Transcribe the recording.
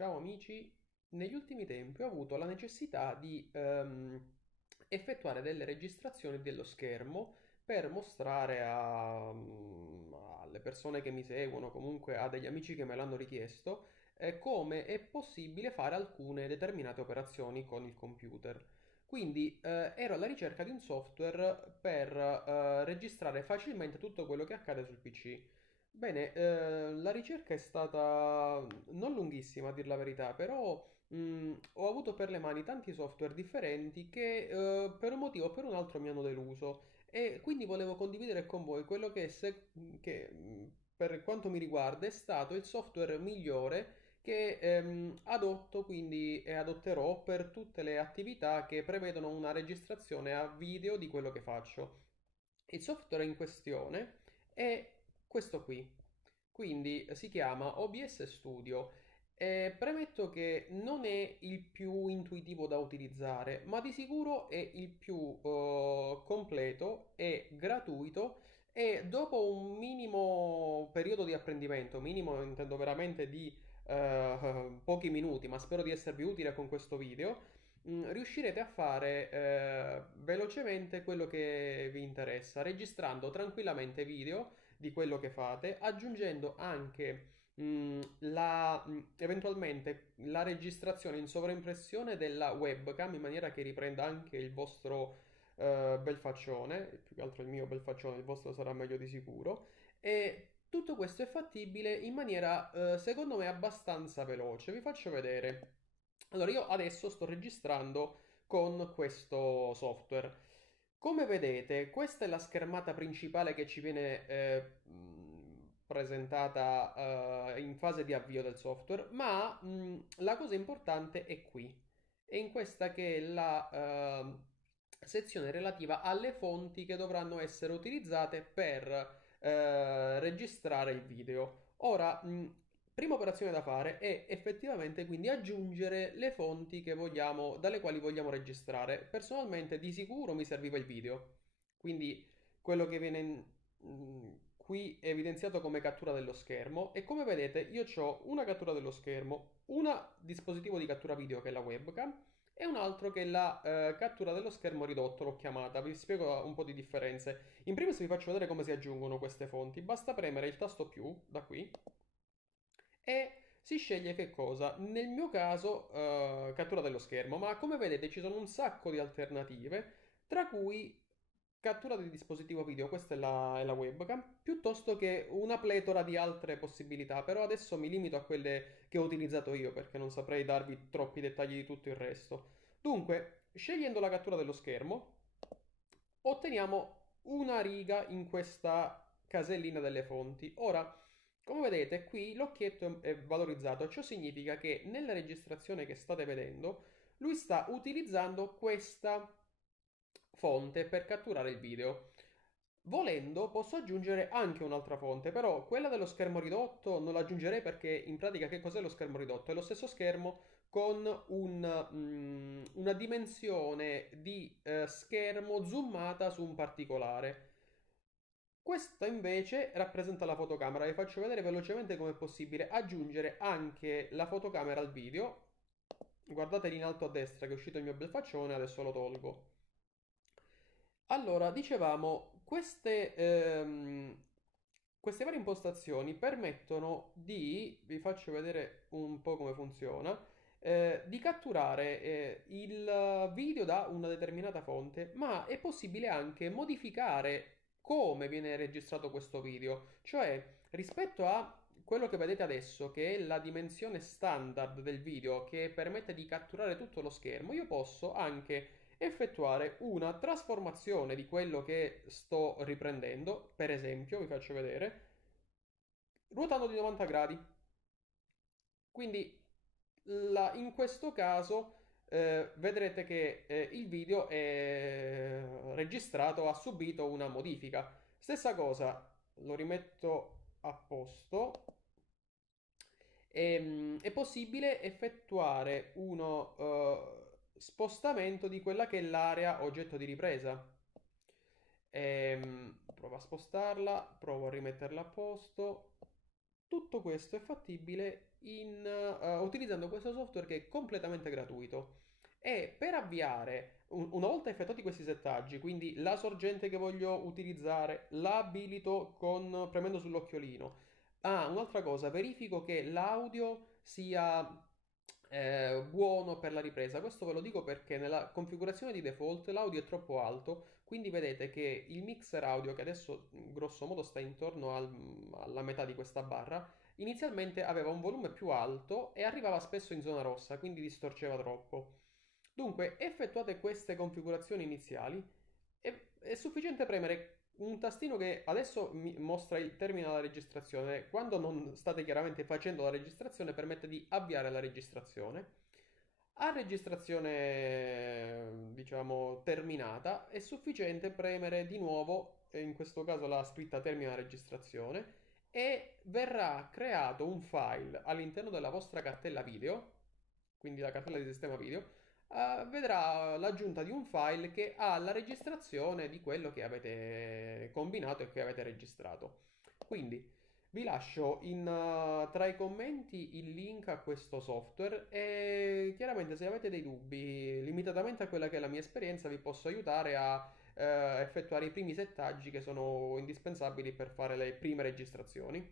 Ciao amici, negli ultimi tempi ho avuto la necessità di effettuare delle registrazioni dello schermo per mostrare alle persone che mi seguono, comunque a degli amici che me l'hanno richiesto, come è possibile fare alcune determinate operazioni con il computer. Quindi ero alla ricerca di un software per registrare facilmente tutto quello che accade sul PC. Bene, la ricerca è stata non lunghissima a dir la verità, però ho avuto per le mani tanti software differenti che per un motivo o per un altro mi hanno deluso e quindi volevo condividere con voi quello che per quanto mi riguarda è stato il software migliore che adotto quindi e adotterò per tutte le attività che prevedono una registrazione a video di quello che faccio. Il software in questione è questo qui, quindi si chiama OBS Studio. Premetto che non è il più intuitivo da utilizzare, ma di sicuro è il più completo e gratuito e dopo un minimo periodo di apprendimento, minimo intendo veramente di pochi minuti, ma spero di esservi utile con questo video, riuscirete a fare velocemente quello che vi interessa, registrando tranquillamente video di quello che fate, aggiungendo anche eventualmente la registrazione in sovraimpressione della webcam in maniera che riprenda anche il vostro bel faccione, più che altro il mio bel faccione, il vostro sarà meglio di sicuro. E tutto questo è fattibile in maniera, secondo me, abbastanza veloce. Vi faccio vedere. Allora, io adesso sto registrando con questo software. Come vedete, questa è la schermata principale che ci viene presentata in fase di avvio del software, ma la cosa importante è qui. È in questa che è la sezione relativa alle fonti che dovranno essere utilizzate per registrare il video. Ora, prima operazione da fare è effettivamente quindi aggiungere le fonti che vogliamo, dalle quali vogliamo registrare. Personalmente di sicuro mi serviva il video, quindi quello che viene qui è evidenziato come cattura dello schermo e come vedete io ho una cattura dello schermo, un dispositivo di cattura video che è la webcam e un altro che è la cattura dello schermo ridotto, l'ho chiamata. Vi spiego un po' di differenze. In primis vi faccio vedere come si aggiungono queste fonti. Basta premere il tasto più da qui e si sceglie che cosa. Nel mio caso, cattura dello schermo, ma come vedete ci sono un sacco di alternative, tra cui cattura del dispositivo video, questa è la webcam, piuttosto che una pletora di altre possibilità, però adesso mi limito a quelle che ho utilizzato io perché non saprei darvi troppi dettagli di tutto il resto. Dunque, scegliendo la cattura dello schermo, otteniamo una riga in questa casellina delle fonti. Ora, come vedete, qui l'occhietto è valorizzato, ciò significa che nella registrazione che state vedendo, lui sta utilizzando questa fonte per catturare il video. Volendo posso aggiungere anche un'altra fonte, però quella dello schermo ridotto non la aggiungerei perché in pratica che cos'è lo schermo ridotto? È lo stesso schermo con una dimensione di schermo zoomata su un particolare. Questa invece rappresenta la fotocamera. Vi faccio vedere velocemente come è possibile aggiungere anche la fotocamera al video. Guardate lì in alto a destra che è uscito il mio bel faccione, adesso lo tolgo. Allora, dicevamo, queste varie impostazioni permettono vi faccio vedere un po' come funziona, di catturare il video da una determinata fonte, ma è possibile anche modificare come viene registrato questo video, cioè rispetto a quello che vedete adesso, che è la dimensione standard del video che permette di catturare tutto lo schermo, io posso anche effettuare una trasformazione di quello che sto riprendendo, per esempio, vi faccio vedere, ruotando di 90 gradi. Quindi in questo caso vedrete che il video è registrato, ha subito una modifica. Stessa cosa, lo rimetto a posto. È possibile effettuare uno spostamento di quella che è l'area oggetto di ripresa. Provo a spostarla, provo a rimetterla a posto. Tutto questo è fattibile utilizzando questo software che è completamente gratuito. E per avviare, una volta effettuati questi settaggi, quindi la sorgente che voglio utilizzare, l'abilito premendo sull'occhiolino. Ah, un'altra cosa, verifico che l'audio sia buono per la ripresa. Questo ve lo dico perché nella configurazione di default l'audio è troppo alto, quindi vedete che il mixer audio, che adesso grosso modo sta intorno alla metà di questa barra, inizialmente aveva un volume più alto e arrivava spesso in zona rossa, quindi distorceva troppo. Dunque, effettuate queste configurazioni iniziali, è sufficiente premere un tastino che adesso mi mostra il termine della registrazione. Quando non state chiaramente facendo la registrazione, permette di avviare la registrazione. A registrazione, diciamo, terminata, è sufficiente premere di nuovo, in questo caso la scritta termina registrazione, e verrà creato un file all'interno della vostra cartella video, quindi la cartella di sistema video, vedrà l'aggiunta di un file che ha la registrazione di quello che avete combinato e che avete registrato. Quindi vi lascio tra i commenti il link a questo software e chiaramente se avete dei dubbi, limitatamente a quella che è la mia esperienza, vi posso aiutare a effettuare i primi settaggi che sono indispensabili per fare le prime registrazioni.